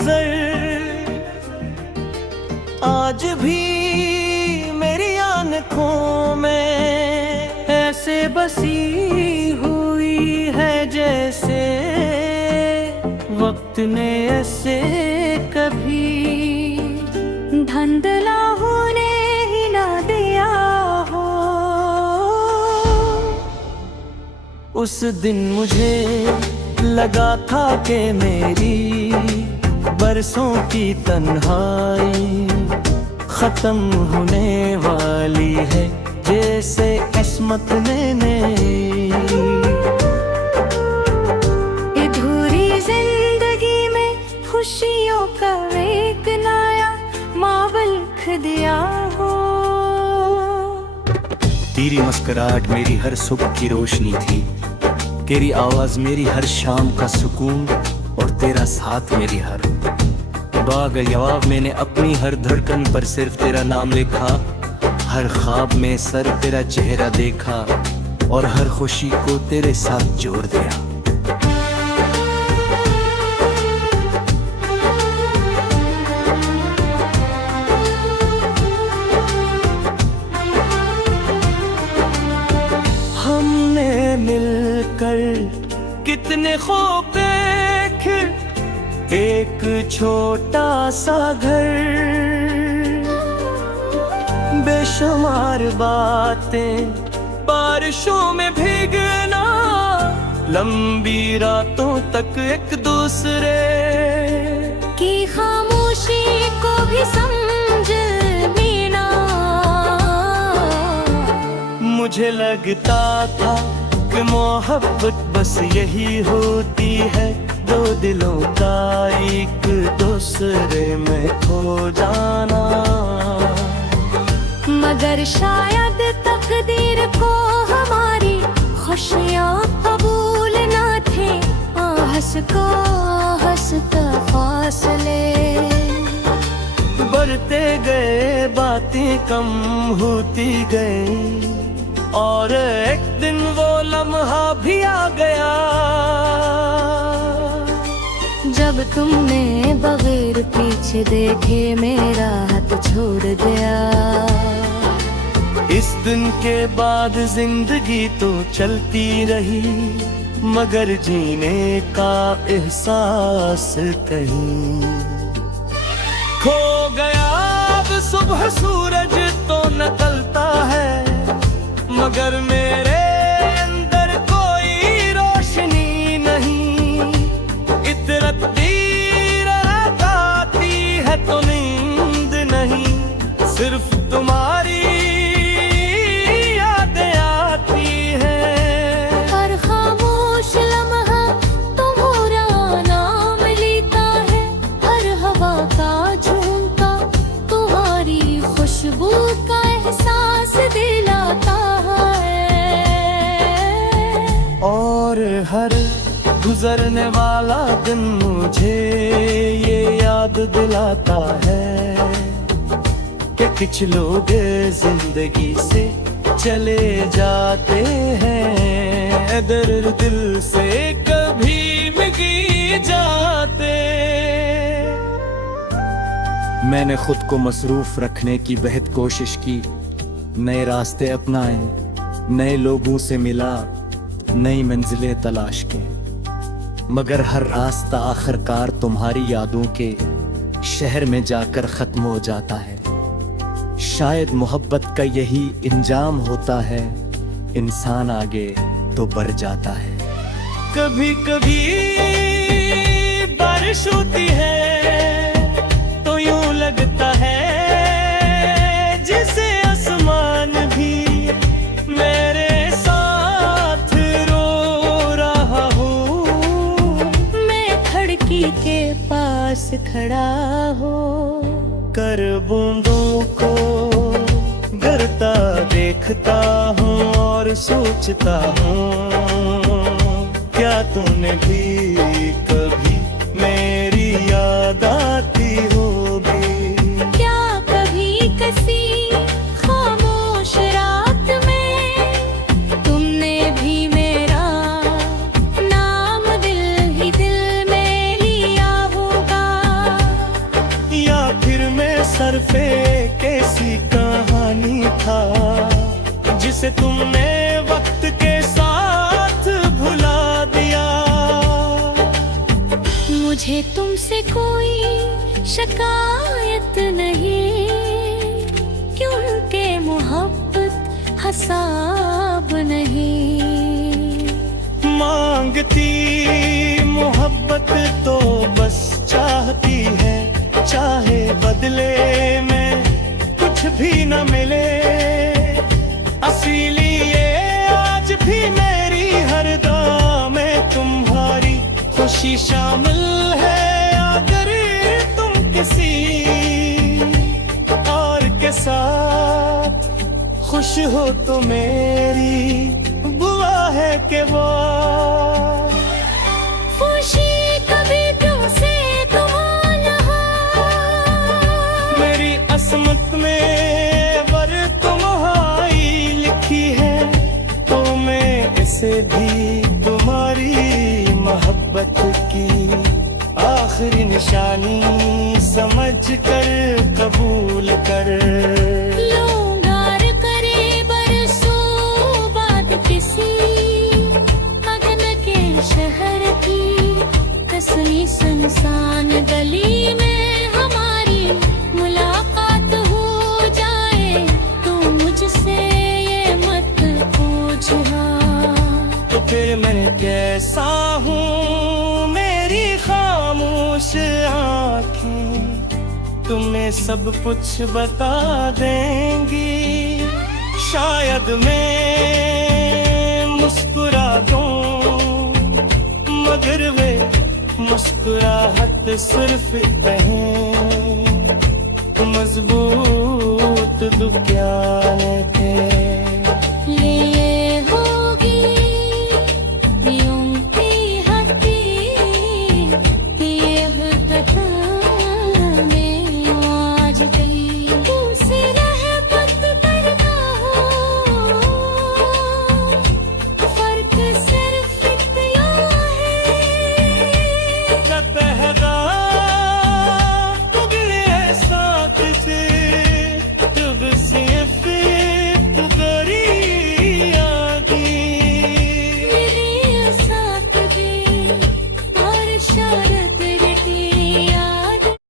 नजर आज भी मेरी आंखों में ऐसे बसी हुई है जैसे वक्त ने ऐसे कभी धंधला होने ही ना दिया हो। उस दिन मुझे लगा था कि मेरी बरसों की तन्हाई खत्म होने वाली है जैसे किस्मत ने अधूरी जिंदगी में खुशियों का एक नया मावल लिख दिया हो। तेरी मुस्कुराहट मेरी हर सुबह की रोशनी थी, तेरी आवाज मेरी हर शाम का सुकून और तेरा साथ मेरी हर बाग-ए-जवाब। मैंने अपनी हर धड़कन पर सिर्फ तेरा नाम लिखा, हर ख्वाब में सर तेरा चेहरा देखा और हर खुशी को तेरे साथ जोड़ दिया। हमने मिलकर कितने ख्वाब देखे, एक छोटा सा घर, बेशुमार बातें, बारिशों में भीगना, लंबी रातों तक एक दूसरे की खामोशी को भी समझ बिना। मुझे लगता था कि मोहब्बत बस यही होती है, दो दिलों का एक दूसरे में खो जाना। मगर शायद तकदीर को हमारी खुशियाँ कबूल ना थे, हंस को हंसता फासले बढ़ते गए, बातें कम होती गई और एक दिन वो लम्हा भी आ गया जब तुमने बगैर पीछे देखे मेरा हाथ छोड़ दिया। इस दिन के बाद जिंदगी तो चलती रही, मगर जीने का एहसास कहीं खो गया। अब सुबह सूरज तो निकलता है, मगर मेरे अंदर कोई रोशनी नहीं। इतरत रात आती है तो नींद नहीं, सिर्फ तुम्हारी यादें आती हैं। हर खामोश लम्हा तुम्हारा नाम लेता है, हर हवा का झोंका तुम्हारी खुशबू का एहसास दिलाता है। और हर गुजरने वाला दिन मुझे ये याद दिलाता है कि कुछ लोग जिंदगी से चले जाते हैं, दर्द दिल से कभी मिटी जाते। मैंने खुद को मसरूफ रखने की बेहद कोशिश की, नए रास्ते अपनाए, नए लोगों से मिला, नई मंजिलें तलाश के, मगर हर रास्ता आखिरकार तुम्हारी यादों के शहर में जाकर खत्म हो जाता है। शायद मोहब्बत का यही इंजाम होता है, इंसान आगे तो बढ़ जाता है। कभी कभी बारिश होती है तो यूं लगता है जैसे आसमान भी मेरे साथ रो रहा हो। मैं खिड़की के पास खड़ा हो कर बूंदों को गिरता देखता हूँ और सोचता हूँ, क्या तूने भी कभी मेरी याद आती होगी? क्या कभी किसी खामोश रात में तुमने भी मेरा नाम दिल ही दिल में लिया होगा? हरफे कैसी कहानी था जिसे तुमने वक्त के साथ भुला दिया। मुझे तुमसे कोई शिकायत नहीं, क्योंकि मोहब्बत हिसाब नहीं। मांगती मोहब्बत तो बस चाहती है, चाहे बदले में कुछ भी न मिले। इसीलिए आज भी मेरी हर दुआ में तुम्हारी खुशी शामिल है। अगर तुम किसी और के साथ खुश हो तो मेरी दुआ है कि वो खुशी कभी तुमसे तुम्हारा मेरी असमत में वर तुम्हारी लिखी है, तो मैं इसे भी तुम्हारी मोहब्बत की आखिरी निशानी समझ कर कबूल कर। लोगार करे बरसों बाद किसी अगन के शहर की कसमी सुनसान गली में हमारी मुलाकात हो जाए, तो मुझसे ये मत पूछना तो फिर मैं कैसा हूँ, मेरी खामोश आँखें तुम्हें सब कुछ बता देंगी। शायद मैं मुस्कुरा दूं, मगर वे मुस्कुराहट सिर्फ कहीं मजबूत दुखियाने थे।